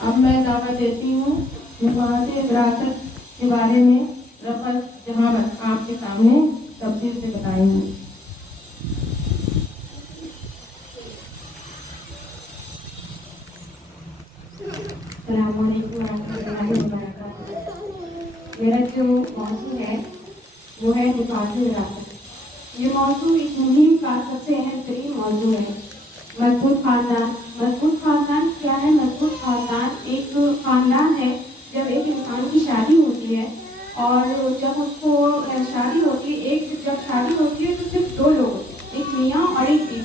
अब मैं दावत देती हूँ मुफाहत विरासत के बारे में रफ़त जहाँ आपके सामने तफसील से बताएंगी। अस्सलामु अलैकुम वरहमतुल्लाहि वबरकातुहू। मेरा जो मौजू है वो है मुफाहत विरासत। ये मौजू इस मुहिम का सबसे अहम तरीन मौजू है। मजबूत खानदान क्या है? मजबूत खानदान एक खानदान है जब एक इंसान की शादी होती है और जब उसको शादी होती है, जब शादी होती है तो सिर्फ दो लोग होते हैं, एक मियाँ और एक बीवी,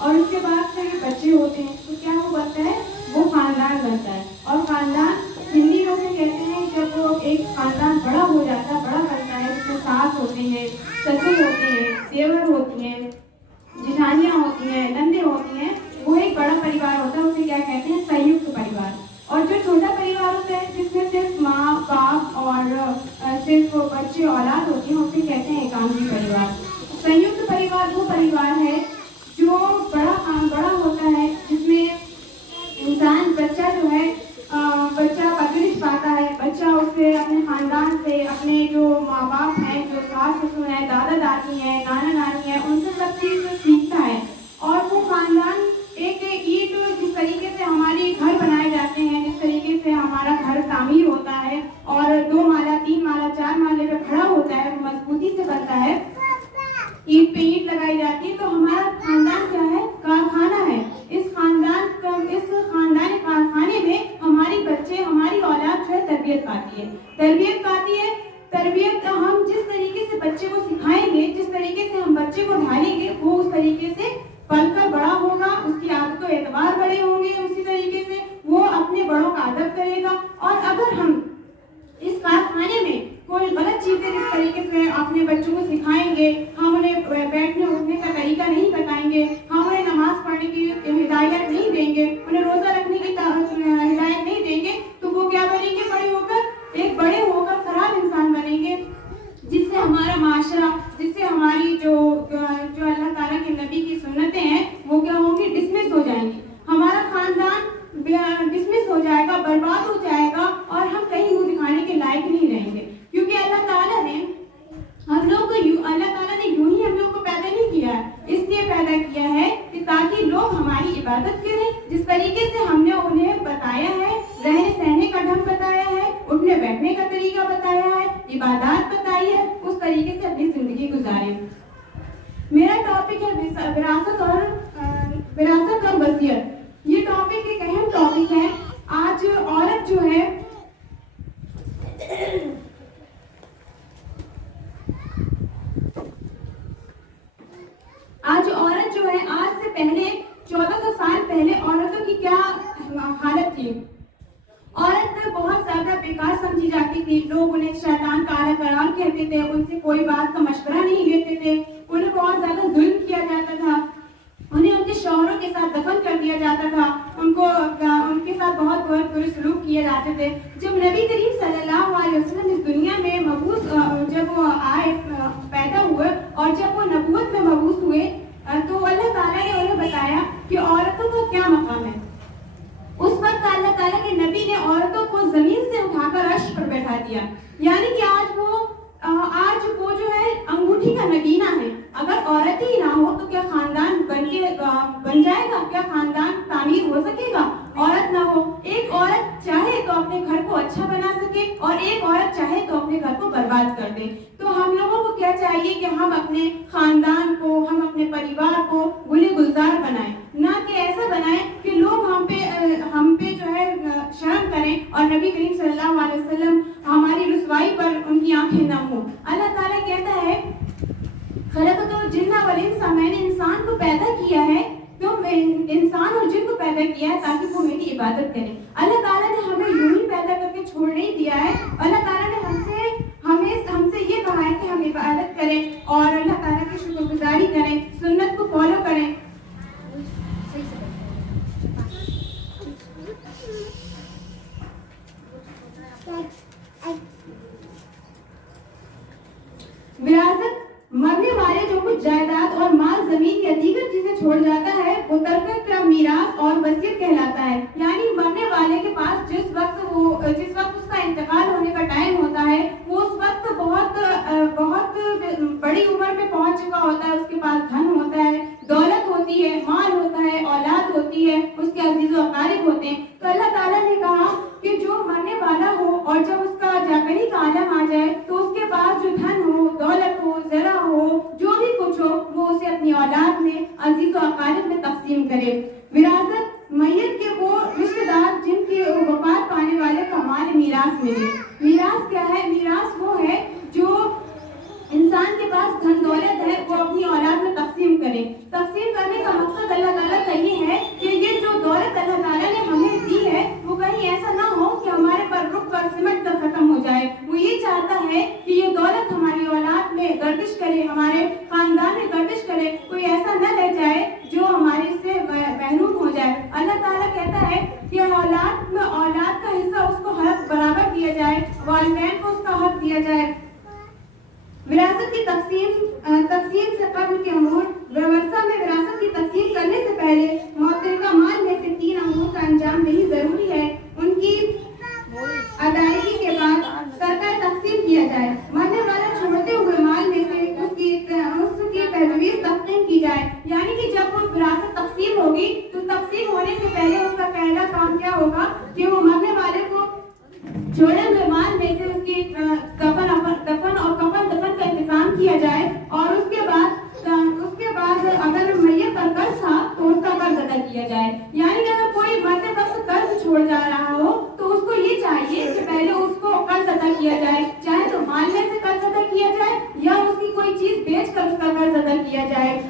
और उसके बाद फिर बच्चे होते हैं तो क्या वो बनता है? वो खानदान बनता है। और खानदान हिंदी लोग में कहते हैं जब वो एक खानदान बड़ा हो जाता है, बड़ा बनता है, उसमें सास होते हैं, ससुर होते हैं, देवर होती हैं, जिठानियाँ होती हैं, नंदे होती हैं, वो एक बड़ा परिवार होता है, उसे क्या कहते हैं? संयुक्त परिवार। और जो छोटा परिवार होता है जिसमें सिर्फ माँ बाप और सिर्फ बच्चे औलाद होती हैं, उसे कहते हैं एकांकी परिवार। संयुक्त परिवार वो परिवार है जो बड़ा होता है, जिसमें इंसान बच्चा जो है बच्चा परवरिश पाता है, बच्चा उससे अपने खानदान से, अपने जो माँ बाप हैं, जो सास ससुर हैं, दादा दादी हैं, नाना नानी हैं, उनसे सब चीज़ सीखता है। और वो खानदान एक ईंट, जिस तरीके से हमारे घर बनाए जाते हैं, जिस तरीके से हमारा घर तामीर होता है और 2 माला 3 माला 4 माले पे खड़ा होता है, मजबूती से बनता है, ईंट पे ईंट लगाई जाती है, तो हमारा खानदान क्या है? कारखाना है। इस खानदानी कारखाने में हमारे बच्चे, हमारी औलाद जो है तरबियत पाती है। तरबियत हम जिस तरीके से बच्चे को सिखाएंगे, जिस तरीके से हम बच्चे को ढालेंगे, वो उस तरीके से पलकर बड़ा होगा, उसकी आदतों एतबार बड़े होंगे, उसी तरीके से वो अपने बड़ों का अदब करेगा। और अगर हम इस कारखाने में कोई गलत चीजें जिस तरीके से अपने बच्चों को सिखाएंगे, हम उन्हें बैठने उठने का तरीका नहीं बताएंगे, हम उन्हें नमाज पढ़ने की हिदायत नहीं देंगे, उन्हें रोजा रखने की हिदायत नहीं देंगे, तो वो क्या बनेंगे? बड़े होकर खराब इंसान बनेंगे, जिससे हमारा माशरा, जिससे हमारी जो अल्लाह ताला के नबी की सुन्नतें हैं वो क्या होंगी? डिसमिस हो जाएंगी। हमारा खानदान डिसमिस हो जाएगा, बर्बाद हो जाएगा और हम कहीं मुंह दिखाने के लायक नहीं रहेंगे। क्योंकि अल्लाह ताला ने यूं ही हम लोग को पैदा नहीं किया है, इसलिए पैदा किया है कि ताकि लोग हमारी इबादत करें। जिस तरीके से हमने उन्हें बताया है, रहने सहने का ढंग बताया है, उठने बैठने का तरीका बताया है, इबादत बताई है, उस तरीके से अपनी जिंदगी गुजारें। मेरा टॉपिक है विरासत और वसीयत। ये टॉपिक एक अहम टॉपिक है। आज औरत जो है आज से पहले 1400 साल पहले औरतों की क्या हालत थी? औरत बहुत ज्यादा बेकार समझी जाती थी। लोग उन्हें शैतान का आला कलाम कहते थे, उनसे कोई बात का मशवरा नहीं लेते थे, उन्हें बहुत ज्यादा जुल्म किया जाता था, उन्हें उनके शौहरों के साथ दफन कर दिया जाता था, उनके साथ बहुत बुरे सलूक किए जाते थे। जब नबी करीम सल्लल्लाहु अलैहि वसल्लम इस दुनिया में मबूस, जब वो आए, पैदा हुए और जब वो नबूवत में मबूस हुए, तो अल्लाह ताला ने उन्हें बताया कि औरतों का क्या मकाम है। उस वक्त अल्लाह ताला के नबी ने औरतों को जमीन से उठाकर अर्श पर बैठा दिया। यानी कि आज वो जो है अंगूठी का नगीना है। अगर औरत ही ना हो तो क्या खानदान बन जाएगा? क्या खानदान तामीर हो सकेगा? औरत ना हो, एक औरत चाहे तो अपने घर को अच्छा बना सके और एक औरत चाहे तो अपने घर को बर्बाद कर दे। तो हम लोगों को क्या चाहिए कि हम अपने खानदान को, हम अपने परिवार को गुले गुलजार बनाएं, ना कि ऐसा बनाएं कि लोग हम पे जो है शर्म करें और नबी करीम सल्लल्लाहु अलैहि वसल्लम हमारी रुसवाई पर उनकी आंखें नम हो। अल्लाह ताला कहता है, खलक़तुल जिन्ना वल इंसा, मैंने इंसान को पैदा किया है, तो इंसान और जिन को पैदा किया है ताकि वो मेरी इबादत करें। अल्लाह ताला ने हमें यूं ही पैदा करके छोड़ नहीं दिया है। अल्लाह ताला ने हमसे ये कहा है कि हम इबादत करें और अल्लाह ताला की शुक्रगुजारी करें, सुन्नत को फॉलो करें। विरासत, मरने वाले जो कुछ जायदाद और माल, जमीन या दीगर चीजें छोड़ जाता है वो तरक का मीरास और वसीयत कहलाता है। यानी मरने वाले के पास जिस اللہ تعالیٰ نے کہا کہ جو مرنے والا ہو اور جب اس کا جاگنی کا عالم آ جائے تو اس کے پاس جو دھن ہو، دولت ہو، زرع ہو، جو بھی کچھ ہو، وہ اسے اپنی اولاد میں عزیز و اقارب میں تقسیم کرے۔ وراثت میت کے وہ رشتے دار جن کے وفات پانے والے کو مال میراث ملے۔ میراث کیا ہے؟ میراث وہ ہے جو انسان کے پاس دھن دولت ہے وہ اپنی اولاد میں تقسیم کرے۔ تقسیم کرنے کا مقصد اللہ تعالیٰ کا یہ ہے کہ یہ جو دولت اللہ تعالیٰ نے ہمیں دی ہے وہ کہیں ایسا نہ ہو کہ ہمارے پر رک کر سمٹ کر ختم ہو جائے۔ وہ یہ چاہتا ہے کہ یہ دولت ہماری اولاد میں گردش کرے، ہمارے خاندان میں گردش کرے، کوئی ایسا نہ رہ جائے جو ہمارے سے محروم ہو جائے۔ اللہ تعالیٰ کہتا ہے کہ اولاد کا حصہ اس کو حق برابر دیا جائے، والدین کو اس کا حق دیا جائے۔ وراثت کی تقسیم سے قبل کے امور، ورثہ میں وراثت کی تقسیم کرنے سے پہلے مترکہ مال میں سے 3 امور کا انجام نہیں ضروری ہے۔ ان کی ادائیگی کے بعد ترکہ تقسیم کیا جائے۔ مرنے والا چھوڑتے ہوئے مال میں سے اس کی تجویز تقسیم کی جائے، یعنی کہ جب وہ وراثت تقسیم ہوگی تو تقسیم ہونے سے پہلے اس کا پہلا کام کیا ہوگا کہ وہ مرنے والے کو چھوڑے ہوئے مال میں سے اس کی دفن اور کفن دفن کا انتظام کیا جائے، اور اس کے بعد اگر میت پر قرض تھا تو اس کا قرض ادا کیا جائے۔ یعنی کہ اگر کوئی مرتے وقت قرض چھوڑ جا رہا ہو تو اس کو یہ چاہیے کہ پہلے اس کو قرض ادا کیا جائے، چاہے تو مال میں سے قرض ادا کیا جائے یا اس کی کوئی چیز بیچ کر اس کا قرض ادا کیا جائے،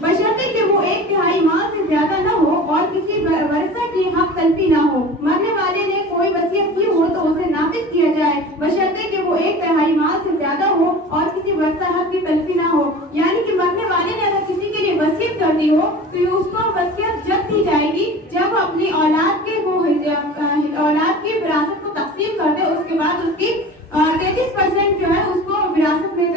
بشرطے کہ وہ 1/3 مال سے زیادہ نہ ہو اور کسی ورثہ کی حق تلفی نہ ہو۔ مرنے والے نے کوئی وصیت کی ہو تو اسے نافذ کیا جائے، بشرطے کہ وہ 1/3 مال سے زیادہ ہو اور کسی ورثہ حق کی تلفی نہ ہو۔ یعنی کہ مرنے والے نے اگر کسی کے لیے وصیت کر دی ہو تو اس کو وصیت جب دی جائے گی جب اپنی اولاد کی وراثت کو تقسیم کر دے، اس کے بعد اس کی 33% جو ہے اس کو وراثت میں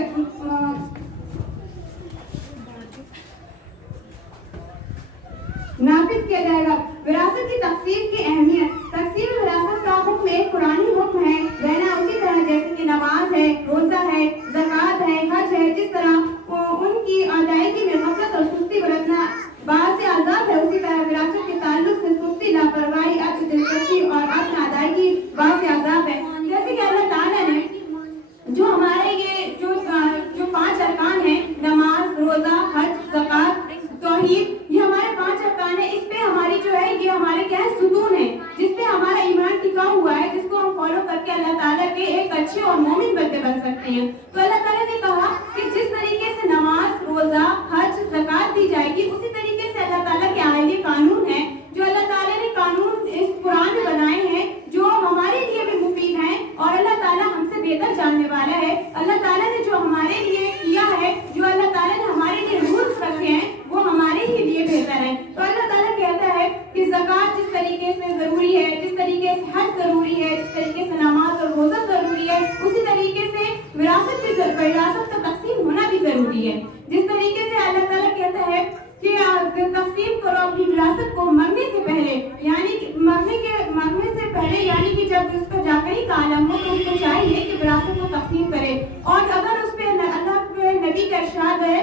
نافذ کیا جائے گا۔ وراثت کی تقسیم کی اہمیت، تقسیم وراثت کا حکم ایک قرآنی حکم ہے، بہنا اسی طرح جیسے کہ نماز ہے، روزہ ہے، زکوٰۃ ہے، حج ہے، جس طرح ان کی ادائیگی میں غفلت اور سستی برتنا باعث عذاب ہے، اسی طرح وراثت کے تعلق سے سستی، لاپرواہی، عدم دلچسپی اور عدم ادائیگی باعث عذاب ہے۔ جیسے کہ اللہ تعالیٰ نے جو ہمارے یہ جو 5 ارکان ہیں، نماز، روزہ، حج، زکوٰۃ، توحید، یہ ہمارے 5 ارکان ہیں، اس پہ ہماری جو ہے یہ ہمارے کیا ہے ستون ہے، جس پہ ہمارا ایمان ٹکا ہوا ہے، جس کو ہم فالو کر کے اللہ تعالیٰ کے ایک اچھے اور مومن بندے بن سکتے ہیں۔ تو اللہ تعالیٰ نے کہا کہ جس طریقے سے نماز، روزہ، حج، زکوٰۃ دی جائے گی، اسی طریقے سے اللہ تعالیٰ کے آئلی قانون ہیں، جو اللہ تعالیٰ نے قانون اس قرآن میں بنائے ہیں، جو ہمارے لیے بھی مفید ہیں اور اللہ تعالیٰ ہم سے بہتر جاننے والا ہے۔ اللہ تعالیٰ نے جو ہمارے لیے کیا ہے، جو اللہ تعالیٰ نے ہمارے لیے رولز رکھے ہیں، وہ ہمارے ہی لیے بہتر ہے۔ تو اللہ تعالیٰ کہتا ہے کہ زکوٰۃ جس طریقے سے ضروری ہے، جس طریقے سے حج ضروری ہے، جس طریقے سے نماز اور روزہ ضروری ہے، اسی طریقے سے وراثت کا تقسیم ہونا بھی ضروری ہے۔ جس طریقے سے اللہ تعالیٰ کہتا ہے کہ تقسیم کرو اپنی وراثت کو مرنے سے پہلے، یعنی کہ مرنے سے پہلے، یعنی کہ جب اس کو جاگنی کا عالم ہو تو اس کو چاہیے کہ وراثت کو تقسیم کرے۔ اور اگر اس پہ اللہ کے نبی کا ارشاد ہے،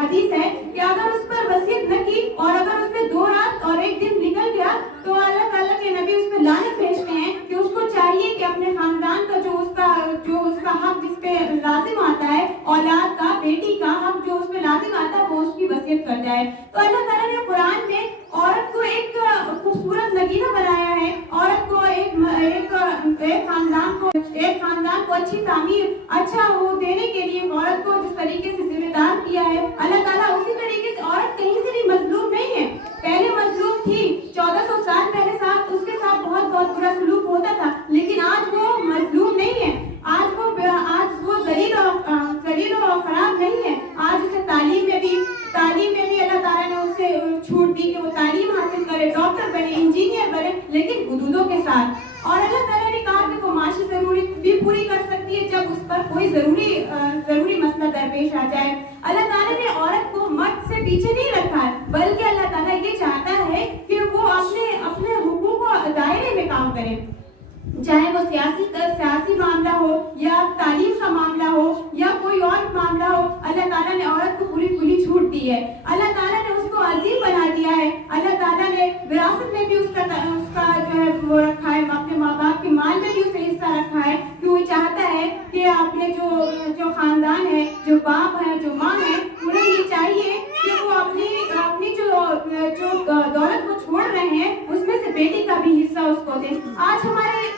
حدیث ہے کہ اگر اس پر وصیت نہ کی اور اگر اس پہ 2 رات اور 1 دن نکل گیا تو اللہ تعالیٰ کے نبی اس پہ لعنت بھیجتے ہیں کہ اس کو چاہیے کہ اپنے خاندان کا جو اس کا حق جس پہ لازم آتا ہے، اولاد کا، بیٹی کا حق جو اس پہ لازم آتا ہے، وہ اس کی وصیت کر جائے۔ تو اللہ تعالیٰ نے قرآن میں عورت کو ایک خوبصورت نگینہ بنایا ہے، عورت کو ایک خاندان کو اچھی تعمیر، اچھا وہ دینے کے لیے عورت کو جس طریقے سے ذمہ دار کیا ہے اللہ تعالیٰ، اسی طریقے سے عورت کہیں سے بھی مظلوم نہیں ہے۔ پہلے مظلوم تھی، 1400 سال پہلے اس کے ساتھ بہت برا سلوک ہوتا تھا، لیکن آج وہ مظلوم نہیں ہے، آج وہ ذلیل و خراب نہیں ہے۔ آج اسے تعلیم میں بھی اللہ تعالیٰ نے اسے چھوٹ دی کہ وہ تعلیم حاصل کرے، ڈاکٹر بنے، انجینئر بنے، لیکن حدودوں کے ساتھ۔ اور اللہ تعالیٰ نے کہا کہ وہ معاشی ضرورت بھی پوری کر سکتی ہے جب اس پر کوئی ضروری مسئلہ درپیش آ جائے۔ اللہ تعالیٰ نے عورت کو مرد سے پیچھے نہیں رکھا ہے، بلکہ اللہ تعالیٰ یہ چاہتا ہے کہ وہ اپنے حقوق و دائرے میں کام کرے۔ चाहे वो सियासी मामला हो या तालीम का मामला हो या कोई और मामला हो, अल्लाह ताला ने औरत को पूरी पूरी छूट दी है। अल्लाह ताला ने उसको अजीम बना दिया है। अल्लाह ताला ने विरासत में भी उसका जो है वो रखा है, अपने माँ बाप के माल में भी उसे हिस्सा रखा है, कि वो चाहता है कि अपने जो खानदान है, जो बाप है, जो माँ है, उन्हें ये चाहिए कि वो अपनी जो दौलत को छोड़ रहे हैं उसमें से बेटी का भी हिस्सा उसको दें। आज हमारे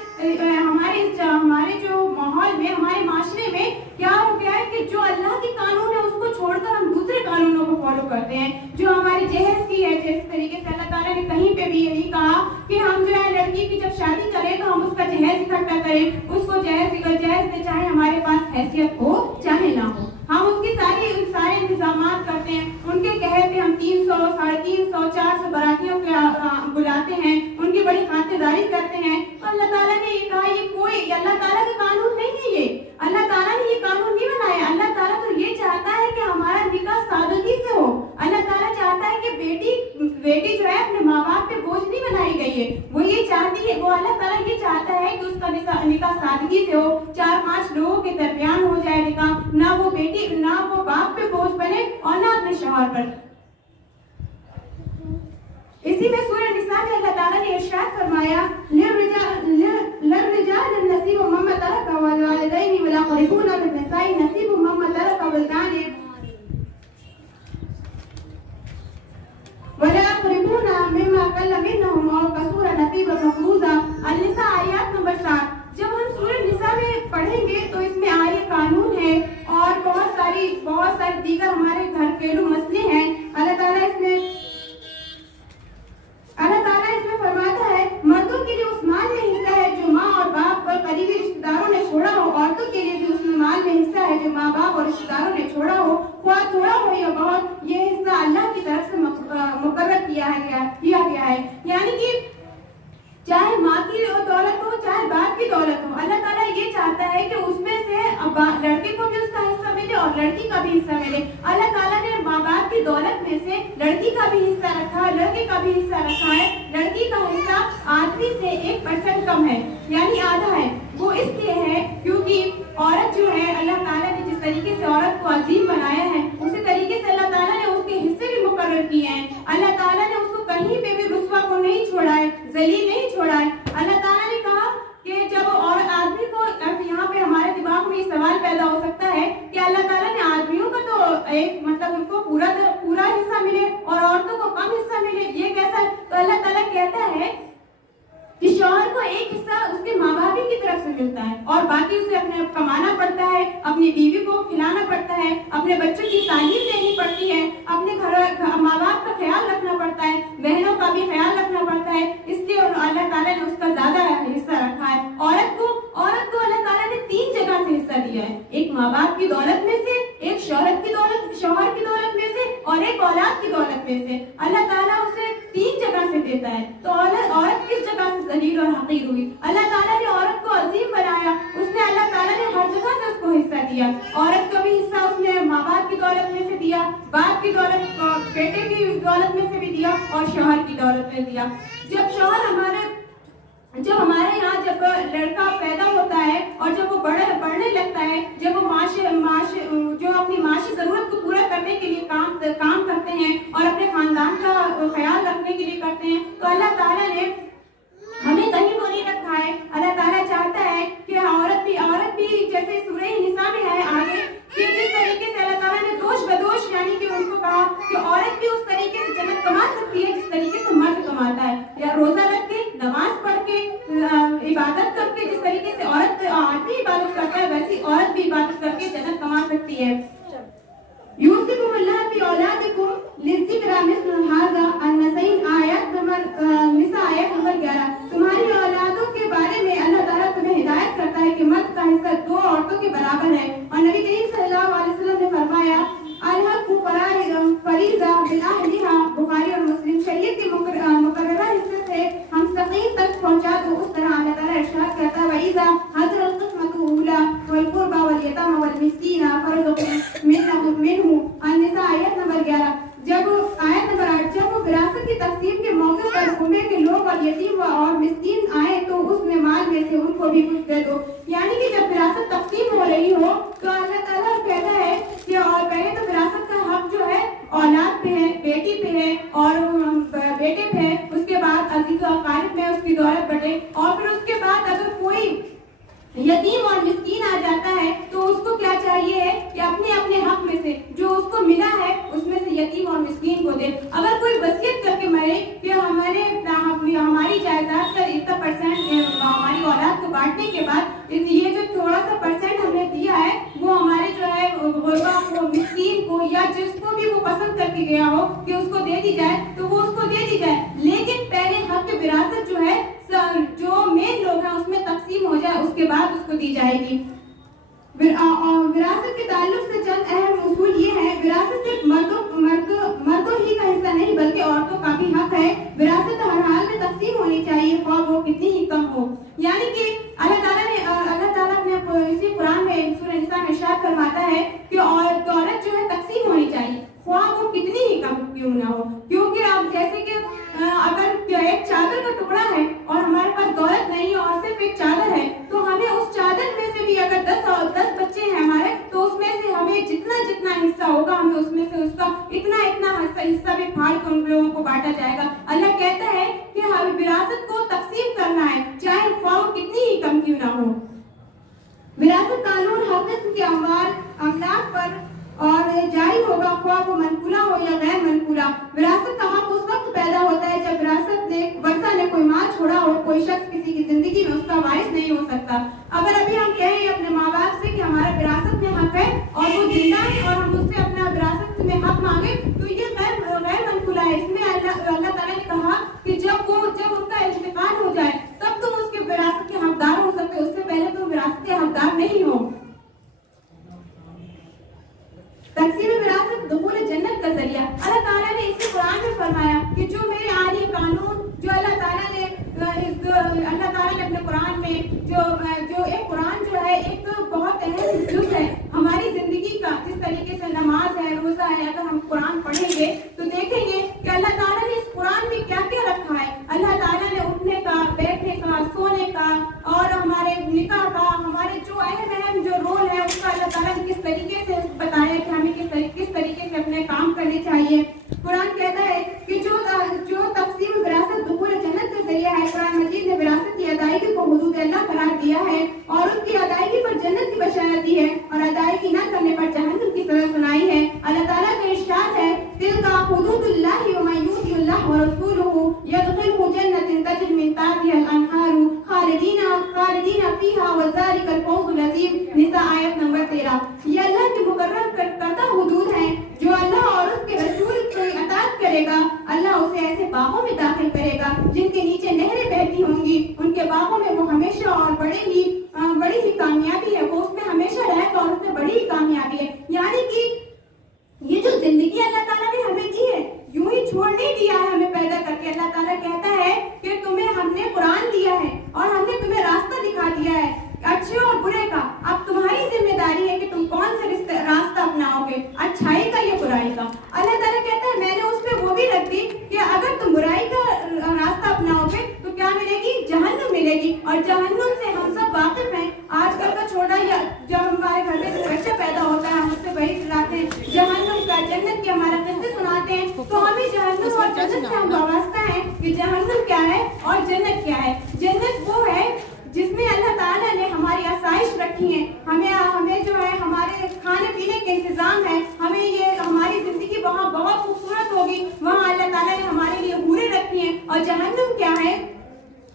जो माहौल में, हमारे माशरे में क्या हो गया है कि जो अल्लाह के कानून है उसको छोड़कर हम दूसरे कानूनों को फॉलो करते हैं, जो हमारी जहेज की है। जिस तरीके से अल्लाह ताला ने कहीं पे भी यही कहा कि हम जो है लड़की की जब शादी करें तो हम उसका जहेज इकट्ठा करें, उसको जहेज में चाहे हमारे पास हैसियत हो चाहे ना हो, हम उसकी सारे इंतजामात करते हैं। उनके कहे पे हम 300, 350, 400 बारातियों को बुलाते हैं, उनकी बड़ी खातिरदारी करते हैं। तो अल्लाह ताला ने ये कहा, ये कोई अल्लाह ताला का कानून नहीं है, ये अल्लाह ताला ने ये कानून नहीं बनाया। अल्लाह ताला तो ये चाहता है कि हमारा निकाह सादगी से हो। अल्लाह ताला चाहता है कि बेटी जो है अपने माँ बाप पे बोझ नहीं बनाई गई है, वो ये चाहती है, वो अल्लाह ताला ये चाहता है कि उसका निकाह सादगी से हो, 4-5 लोगों के दरमियान हो जाए निकाह, ना वो बेटी ना वो बाप पे बोझ बने और ना अपने शौहर पर। इसी में सूरह निसा में अल्लाह ताला ने इरशाद फरमाया, लिर्रिजाल नसीब मम्मा तरका वल वालिदैन वल अक़रबून लिन्निसाई नसीब मम्मा तरका वल्दान वला अक़रबून मिम्मा कल्ला मिनहुम और कसूरा नसीब मफरूज़ा। अन-निसा आयत नंबर 7। जब हम सूरह निसा में पढ़ेंगे तो इसमें आए कानून है और बहुत सारी दीगर हमारे घरेलू मसले हैं। अल्लाह ताला इसमें फरमाता है, मर्दों के लिए उस माल में हिस्सा है जो माँ और बाप और करीबी रिश्तेदारों ने छोड़ा हो, औरतों के लिए भी उस माल में हिस्सा है जो माँ बाप और रिश्तेदारों ने छोड़ा हो, थोड़ा हो या बहुत, ये हिस्सा अल्लाह की तरफ से मुकर्रर किया गया है। यानी कि चाहे माँ की दौलत हो चाहे बाप की दौलत हो, अल्लाह ताला ये चाहता है कि उसमें से लड़के को भी उसका हिस्सा मिले और लड़की का भी हिस्सा मिले। अल्लाह ताला ने माँ बाप की दौलत में से लड़की का भी हिस्सा रखा है, लड़के का भी हिस्सा रखा है। लड़की का हिस्सा आदमी से 1% कम है, यानी आधा है। वो इसलिए है क्योंकि औरत जो है, अल्लाह ताला ने जिस तरीके से औरत को अजीम बनाया है, उसी तरीके से अल्लाह ताला ने उसके हिस्से भी मुकर्रर किए हैं। अल्लाह ताला ने उसको कहीं पे भी रुस्वा को नहीं छोड़ा है, जलील नहीं छोड़ा है। अल्लाह ताला ने कहा कि जब और आदमी को, यहाँ पे हमारे दिमाग में ये सवाल पैदा हो सकता है कि अल्लाह ताला ने आदमियों का तो एक मतलब उनको पूरा हिस्सा मिले और औरतों को कम हिस्सा मिले, ये कैसा है? तो अल्लाह ताला कहता है कि शौहर को एक हिस्सा उसके माँ बाप की तरफ से मिलता है और बाकी उसे अपने कमाना पड़ता है, अपनी बीवी को खिलाना पड़ता है, अपने बच्चों की तालीम देनी पड़ती है, अपने माँ बाप का ख्याल रखना पड़ता है, बहनों का भी ख्याल रखना पड़ता है। इसलिए अल्लाह ताला ने उसका ज्यादा हिस्सा रखा है। औरत को अल्लाह ताला ने 3 जगह से हिस्सा दिया है, एक माँ बाप की दौलत में से, एक शौहर की दौलत में से और एक औलाद की दौलत में से। अल्लाह ताला उसे 3 जगह से देता है। तो औरत किस जगह से जलील और हकीर हुई? अल्लाह ताला ने औरत को अजीम बनाया, उसने अल्लाह ताला ने हर जगह से उसको हिस्सा दिया। औरत का भी हिस्सा उसने माँ बाप की दौलत में से दिया, बाप की दौलत बेटे की दौलत में से भी दिया और शौहर की दौलत में दिया। जब हमारे यहाँ जब लड़का पैदा होता है और जब वो बढ़ने लगता है, जब वो जो अपनी माशी जरूरत को पूरा करने के लिए काम करते हैं और अपने खानदान का ख्याल रखने के लिए करते हैं, तो अल्लाह ताला ने हमें कहीं वो नहीं रखा है। अल्लाह ताला चाहता है कि औरत भी जैसे सूरह निसा में है आगे कि जिस तरीके से अल्लाह ताला ने दोष बदोश यानी कि उनको कहा कि औरत भी उस तरीके से जन्नत कमा सकती है जिस तरीके से मर्द कमाता है, या रोजा रख के, नमाज पढ़ के, इबादत करके, जिस तरीके से आदमी इबादत करता है वैसी औरत भी इबादत करके जन्नत कमा सकती है। यूसिकुमुल्लाह फी औलादिकुम लिज़िक्रा मिस्लु हाज़ा अन-नसईन आयत नंबर 11। तुम्हारी औलादों के बारे में अल्लाह ताला तुम्हें हिदायत करता है कि मर्द का हिस्सा 2 औरतों के बराबर है। और नबी करीम सल्लल्लाहु अलैहि वसल्लम ने फरमाया, अल-हक़्क़ु फरीज़ा बिल अहलिहा, बुखारी और मुस्लिम। शरीयत के मुकर्ररा हिस्से से हम सकीन तक पहुंचा दो, उस तरह अल्लाह ताला इरशाद करता है, वइज़ा हज़रल क़िस्मतु उला वल क़ुरबा वल यतामा वल मिस्कीना फरज़ुक़हum میں سے ان کو بھی کچھ دے دو. یعنی کہ جب وراثت تقسیم ہو رہی ہو تو اللہ تعالیٰ کہتا ہے کہ اور پہلے تو وراثت کا حق جو ہے اولاد پہ ہے, بیٹی پہ ہے اور بیٹے پہ ہے, اس کے بعد عزیز و اقارب میں اس کی دولت بٹے, اور پھر اس کے بعد اگر کوئی یتیم اور مسکین آ جاتا ہے تو اس کو کیا چاہیے ہے کہ اپنے اپنے حق میں سے جو اس کو ملا ہے اس میں سے یتیم اور مسکین کو دے. اگر کوئی وصیت کر کے مرے کہ ہماری جائیداد کا اتنا پرسنٹ ہماری اولاد کو بانٹنے کے بعد یہ جو تھوڑا سا پرسنٹ ہم نے دیا ہے وہ ہمارے جو ہے غربا کو, مسکین کو, یا جس کو بھی وہ پسند کر کے گیا ہو کہ اس کو دے دی جائے تو وہ اس کو دے دی جائے, لیکن پہلے حق وراثت جو ہے جو مین لوگ ہیں اس میں تقسیم ہو جائے, اس کے بعد اس کو دی جائے گی. وراثت کے تعلق سے چند اہم اصول یہ ہے. وراثت صرف مردوں ہی کا حصہ نہیں بلکہ عورتوں کا بھی حق ہے. وراثت ہر حال میں تقسیم ہونی چاہیے خواہ وہ کتنی ہی کم ہو. یعنی کہ اللہ تعالیٰ نے اسی قرآن میں سورہ نساء میں ارشاد فرماتا ہے کہ دولت جو ہے تقسیم ہونی چاہیے خواہ وہ کتنی ہی کم کیوں نہ ہو. کیونکہ آپ جیسے کہ اگر ایک چادر کا ٹکڑا ہے اور ہمارے پاس دولت نہیں ہے اور صرف ایک چادر ہے تو ہمیں اس چادر میں سے بھی اگر 10 بچے ہیں ہمارے تو اس میں سے ہمیں جتنا حصہ ہوگا ہمیں اس میں سے اس کا اتنا حصہ بھی پھاڑ کے ان لوگوں کو بانٹا جائے گا. اللہ کہتا ہے کہ ہمیں وراثت کو تقسیم کرنا ہے چاہے خواہ کتنی ہی کم کیوں نہ ہو. وراثت قانون ہر قسم کے املاک پر اور جاری ہوگا خواہ وہ منقولہ ہو یا غیر منقولہ. وراثت کا حق اس وقت پیدا ہوتا ہے جب ورثہ نے کوئی مال چھوڑا ہو. کوئی شخص کسی کی زندگی میں اس کا وارث نہیں ہو سکتا. اگر ابھی ہم کہیں اپنے ماں باپ سے کہ ہمارا وراثت میں حق ہے اور وہ زندہ ہے اور ہم اس سے اپنا وراثت میں حق مانگے تو یہ غیر منقولہ ہے. اس میں اللہ تعالیٰ نے کہا کہ جب ان کا انتقال ہو جائے تب تم اس کے وراثت کے حقدار ہو سکتے, اس سے پہلے تم وراثت کے حقدار نہیں ہو. تقسیم وراثت دخول جنت کا ذریعہ. اللہ تعالیٰ نے اسی قرآن میں فرمایا کہ جو میرے عالی قانون جو اللہ تعالیٰ نے اپنے قرآن میں جو ایک قرآن جو ہے ایک بہت اہم جز ہے ہماری زندگی کا. جس طریقے سے نماز ہے, روزہ ہے, اگر ہم قرآن پڑھیں گے تو دیکھیں گے کہ اللہ تعالیٰ نے اس قرآن میں کیا کیا رکھا ہے. اللہ تعالیٰ نے اٹھنے کا, بیٹھنے کا, سونے کا اور ہمارے نکاح کا, ہمارے جو اہم جو رول ہے اس کا اللہ تعالیٰ نے کس طریقے سے بتایا کہ ہمیں کس طریقے سے اپنے کام کرنے چاہیے. قرآن کہتا ہے کہ جو تقسیم وراثت دخول جنت کا ذریعہ ہے. قرآن مجید نے وراثت کی ادائیگی کو حدود اللہ قرار دیا ہے اور اس کی ادائیگی پر جنت کی بشارت دی ہے اور ادائیگی نہ کرنے پر جہنم کی سزا سنائی ہے. اللہ تعالیٰ کا ارشاد ہے تلک حدود اللہ ومن یؤت اللہ ورسولہ یدخلہ جنۃ تجری من تحتہا الانہار خالدین فیہا وذالک الفوز العظیم. نساء آیت نمبر 13. یہ اللہ کی مقرر کردہ حدود ہیں. جو اللہ اور اس کے رسول کی اطاعت کرے گا اللہ اسے ایسے باغوں میں داخل کرے گا جن کے نیچے نہریں بہتی ہوں گی. ان کے باغوں میں وہ ہمیشہ اور بڑی ہی کامیابی ہے. وہ اس میں ہمیشہ رہے گا اور اس میں بڑی ہی کامیابی ہے. یعنی کہ یہ جو زندگی اللہ تعالیٰ نے ہمیں دی ہے یوں ہی چھوڑ نہیں دیا ہے ہمیں پیدا کر کے. اللہ تعالیٰ کہتا ہے کہ تمہیں ہم نے قرآن دیا ہے اور ہم نے تمہیں راستہ دکھا دیا ہے اچھے اور برے کا. اب تمہاری ذمہ داری ہے کہ تم کون سا راستہ اپناؤ گے, اچھائی کا یا برائی کا. اللہ تعالیٰ کہتا ہے میں نے اس میں وہ بھی رکھ دی کہ اگر تم برائی کا راستہ اپناؤ گے تو کیا ملے گی, جہنم ملے گی. اور جہنم سے ہم سب واقف ہیں. آج کل کا چھوڑا یا جب ہمارے گھر میں بچہ پیدا ہوتا ہے ہم اس سے وہی سناتے ہیں جہنم کا, جنت کے ہمارا قصے سناتے ہیں تو ہمیں جہنم اور جنت سے ہم وابستہ ہیں کہ جہنم کیا ہے اور جنت کیا ہے. جنت وہ ہے جس میں اللہ تعالیٰ نے ہماری آسائش رکھی ہے, ہمیں جو ہے ہمارے کھانے پینے کے انتظام ہے, ہمیں یہ ہماری زندگی وہاں بہت خوبصورت ہوگی. وہاں اللہ تعالیٰ نے ہمارے لیے حوریں رکھی ہیں. اور جہنم کیا ہے,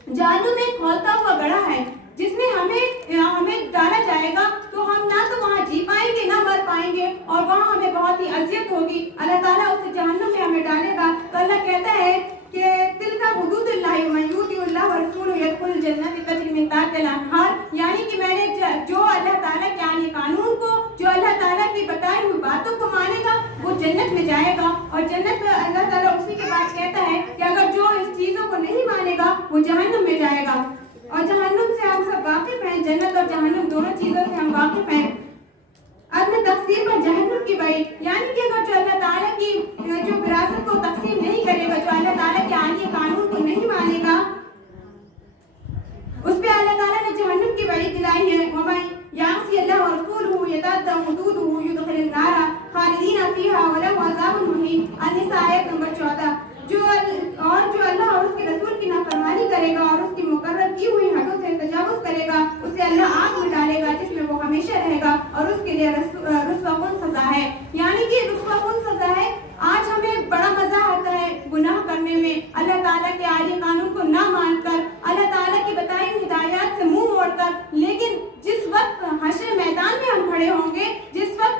جہنم ایک کھولتا ہوا گڑھا ہے جس میں ہمیں ڈالا جائے گا تو ہم نہ تو وہاں جی پائیں گے نہ مر پائیں گے اور وہاں ہمیں بہت ہی اذیت ہوگی. اللہ تعالیٰ اس جہنم میں ہمیں ڈالے گا. تو اللہ کہتا ہے کہ تلک حدود اللہ ومن یؤت اللہ ورسولہ یدخل جنۃ تجری من تحتہا الانہار. یعنی کہ میں نے جو اللہ تعالیٰ کے عالی قانون کو, جو اللہ تعالیٰ کی بتائی ہوئی باتوں کو مانے گا وہ جنت میں جائے گا. اور جنت میں اللہ تعالیٰ اسی کے بعد کہتا ہے کہ اگر جو اس چیزوں کو نہیں مانے گا وہ جہنم میں جائے گا. اور جہنم سے ہم سب واقف ہیں, جنت اور جہنم دونوں چیزوں سے ہم واقف ہیں. عدم تقسیم پر جہنم کی بڑی, یعنی کہ اگر جو اللہ تعالیٰ کی جو وراثت کو تقسیم نہیں کرے گا, جو اللہ تعالیٰ کے عالی قانون کو نہیں مانے گا, اس پہ اللہ تعالیٰ दिलाई है, वमन यासी अल्लाह व रसूलहु यतअद्दा हुदूदहु युदखिलुन नार खालिदीन फीहा व लहु अज़ाबुन मुहीन। अन-निसा आयत नंबर 14। जो अल्लाह और उसके रसूल की नाफरमानी करेगा और उसकी मुकर्रर की हुई हदों से तजावुज करेगा, उसे अल्लाह आग में डालेगा जिसमें वो हमेशा रहेगा और उसके लिए रुस्वाकुन सजा है। यानी कि रुस्वाकुन सजा है। आज हमें बड़ा मजा आता है गुनाह करने में, अल्लाह ताला के आली कानून को ना मानकर, अल्लाह ताला की बताई हुई हिदायत से मुंह मोड़कर, लेकिन जिस वक्त हश्र मैदान में हम खड़े होंगे, जिस वक्त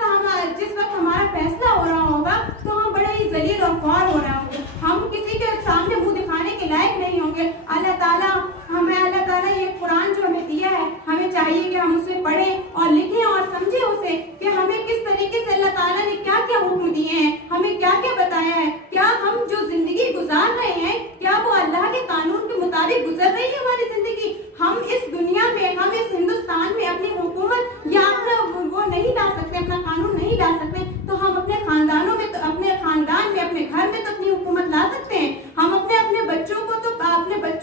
हमारा फैसला हो रहा होगा, तो हम बड़े ही जलील और ख्वार हो रहे होंगे, हम किसी के सामने मुंह दिखाने के लायक नहीं होंगे। अल्लाह ताला ये कुरान जो हमें दिया है, हमें चाहिए कि हम उसे पढ़ें और लिखें और समझें उसे, कि हमें किस तरीके से अल्लाह ताला ने क्या क्या हुक्म दिए हैं, हमें क्या क्या बताया है, क्या हम जो जिंदगी गुजार रहे हैं, क्या वो अल्लाह के कानून के मुताबिक गुजर रही है हमारी जिंदगी। हम इस दुनिया में, हम इस हिंदुस्तान में अपनी हुकूमत या अपना वो नहीं ला सकते, अपना कानून नहीं ला सकते, तो हम अपने खानदानों में, तो अपने खानदान में, अपने घर में तो अपनी हुकूमत ला सकते हैं। हम अपने बच्चों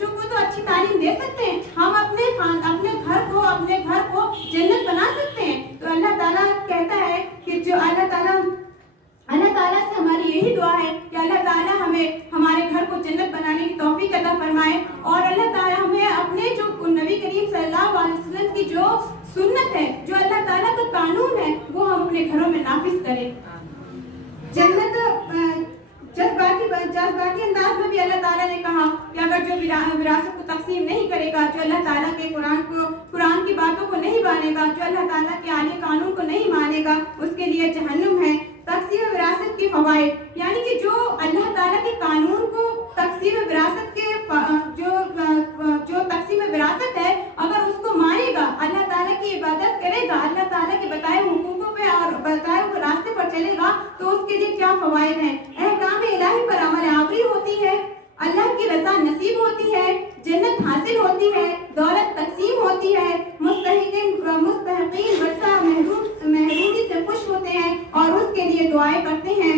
को तो अच्छी तालीम दे सकते हैं, हम अपने घर को जन्नत बना सकते हैं। तो अल्लाह ताला कहता है कि जो अल्लाह ताला से हमारी यही दुआ है कि अल्लाह ताला हमें हमारे घर को जन्नत बनाने की तौफीक अता फरमाए, और अल्लाह ताला हमें अपने जो नबी करीम सल्लल्लाहु अलैहि वसल्लम की जो सुन्नत है, जो अल्लाह ताला का कानून है, वो हम अपने घरों में नाफिज करें। जन्नत जज्बाती अंदाज में भी अल्लाह ताला ने कहा कि अगर जो विरासत को तकसीम नहीं करेगा, जो अल्लाह ताला के कुरान की बातों को नहीं मानेगा, जो अल्लाह ताला के आली कानून को नहीं मानेगा, उसके लिए जहन्नुम है। तकसीम विरासत के फवाइद, यानी कि जो अल्लाह ताला के कानून को तकसीम विरासत के जो तकसीम विरासत है, अगर उसको मानेगा, अल्लाह ताला की इबादत करेगा, अल्लाह ताला के बताए हुकूकों पे और बताए हुए रास्ते पर चलेगा, तो उसके लिए क्या फवाइद हैं। अहकाम इलाही पर अमल आवरी होती है, अल्लाह की रज़ा नसीब होती है, जन्नत हासिल होती है, दौलत तकसीम होती है, मुस्तहिकीन वर्षा महरूमी से खुश होते हैं और उसके लिए दुआएं करते हैं।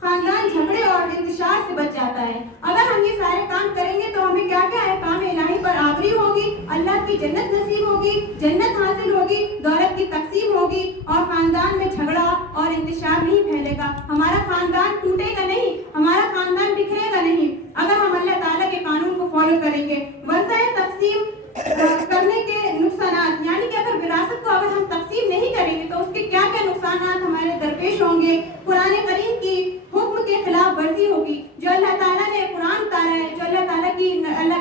खानदान झगड़े और इंतशार से बच जाता है। अगर हम ये सारे काम करेंगे तो हमें क्या क्या है, काम इलाही पर आवरी होगी, अल्लाह की जन्नत नसीब होगी, जन्नत हासिल होगी, दौलत की तकसीम होगी, और खानदान में झगड़ा और इंतशार नहीं फैलेगा। हमारा खानदान टूटेगा नहीं, हमारा खानदान बिखरेगा नहीं, अगर हम अल्लाह ताला के कानून को फॉलो करेंगे। वज़ाए तकसीम करने के नुकसानात, यानी कि अगर विरासत को अगर हम तकसीम नहीं करेंगे तो उसके क्या क्या नुकसानात हमारे दरपेश होंगे। कुरान करीम की हुक्म के खिलाफ वर्जी होगी, जो अल्लाह ताला ने कुरान उतारा है, जो अल्लाह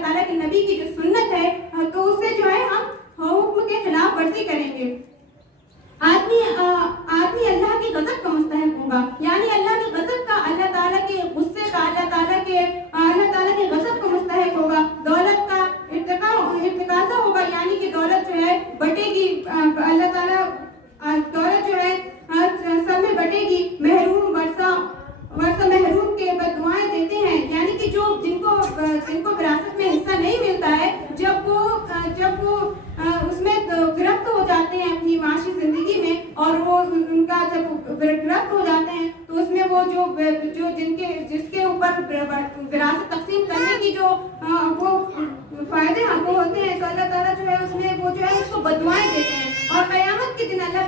ताला के नबी की जो सुन्नत है, तो उससे जो है हम हुक्म के खिलाफ वर्जी करेंगे। आदमी अल्लाह की गजब का मुस्तहिक होगा, यानी अल्लाह के गजब का, अल्लाह ताला के गुस्से का, अल्लाह ताला के गजब का मुस्तहिक होगा। दौलत का इर्तिकाज़ा होगा, यानी कि दौलत जो है बटेगी, अल्लाह ताला दौलत जो है सब में बटेगी। महरूम के बददुआएं देते हैं, यानी कि जिनको विरासत में हिस्सा नहीं मिलता है, जब वो उसमें गिरफ्त हो जाते हैं अपनी माशी जिंदगी में, और वो उनका जब गिरफ्त हो जाते हैं तो उसमें वो जो जिसके ऊपर विरासत तकसीम करने की जो वो फायदे हमको होते हैं, तो अल्लाह ताला जो है उसमें वो जो है उसको बददुआएं देते हैं, और क़यामत के दिन अल्लाह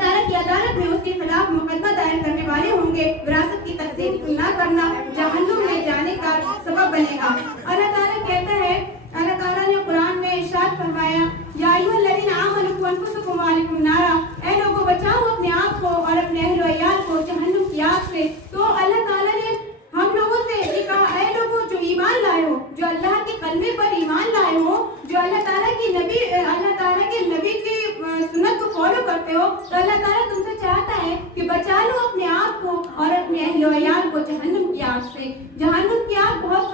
ताला की अदालत में उसके खिलाफ मुकदमा दायर करने वाले होंगे। विरासत की तकसीम न करना जहन्नुम में जाने का सबब बनेगा। अल्लाह ताला कहता है, अल्लाह ताला ने कुरान में इरशाद फरमाया, या अय्युहल्लज़ीना आमनू क़ू अनफुसकुम व अहलिकुम नारा, ऐ लोगों बचाओ अपने आप को और अपने अहल व इयाल को जहन्नुम की आग से। तो अल्लाह ताला ने हम लोगों से ये कहा, ऐ लोगों जो ईमान लाए हो, जो अल्लाह के कलमे पर ईमान लाए हो, जो अल्लाह ताला के नबी की सुन्नत को फॉलो करते हो, तो अल्लाह ताला तुमसे चाहता है कि बचा लो अपने आप को और अपने अहल व इयाल को जहन्नुम की आग से। जहन्नुम की आग बहुत